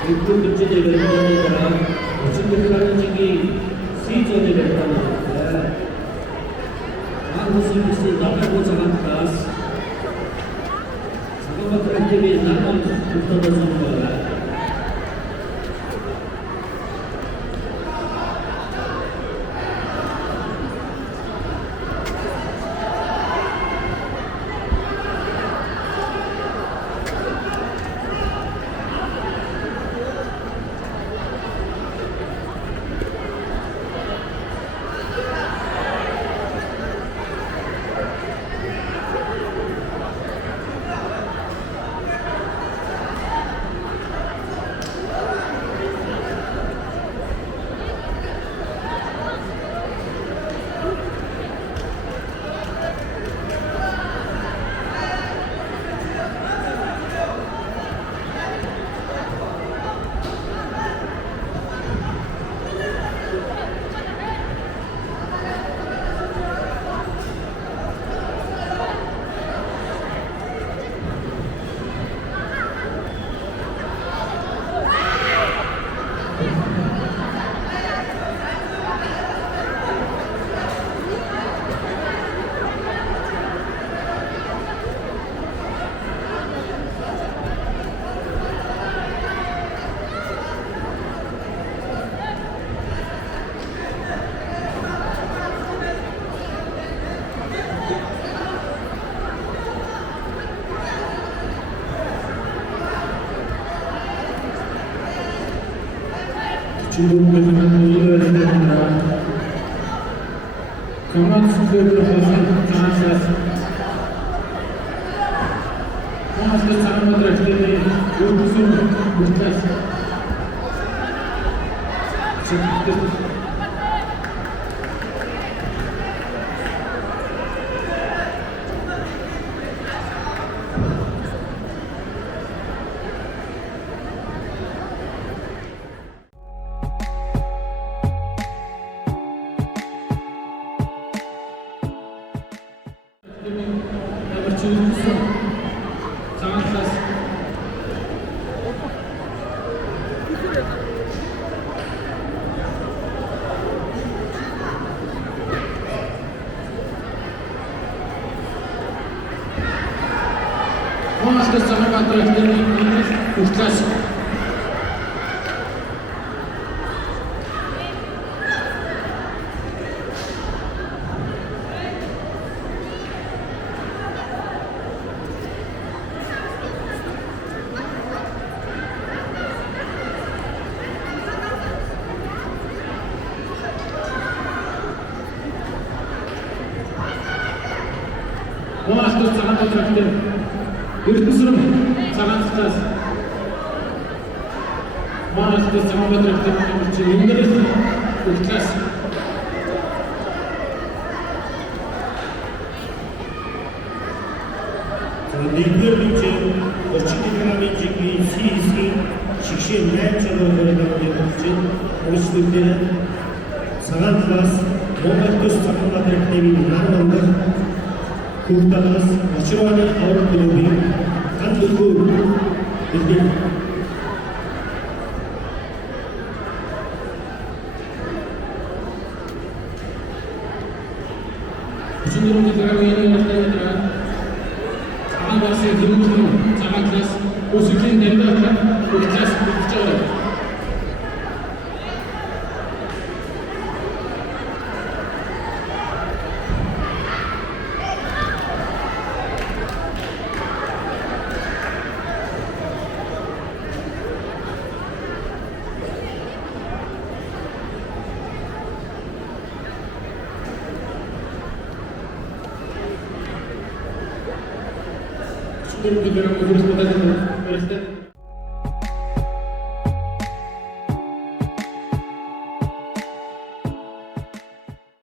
Itu menjadi berbeda. Sebenarnya jadi si jadi berbeda. Aku sih dapat bukan kelas. Sebab terjadi nama untuk bersama. 중국에서는 이를 했습니다. 강한 수술을 해서 장악했습니다. 강한 사람들 때문에 요구를 못했습니다. Vamos que estamos atrás de mí, ustedes. Vamos que estamos atrás de mí. Ертүсүрүм сагансыз манасты самабат рахтемин үчүн өндүрөс уктас Нигербиче очигирамичи сиси шикше нячалыгырыгын очтуктен сагансыз момартус самабат рахтемин нармандык Kurtarız, Aşıvan'ın Avrupa Bölümü, Kandıkur, Bildik. Üçüncü rütbede yeni yönetmenler, ana bahsi yılmızın sabahlas, usukin derlerken, uçacağız, uçacağız. Şimdi bir dönem ödülümüzde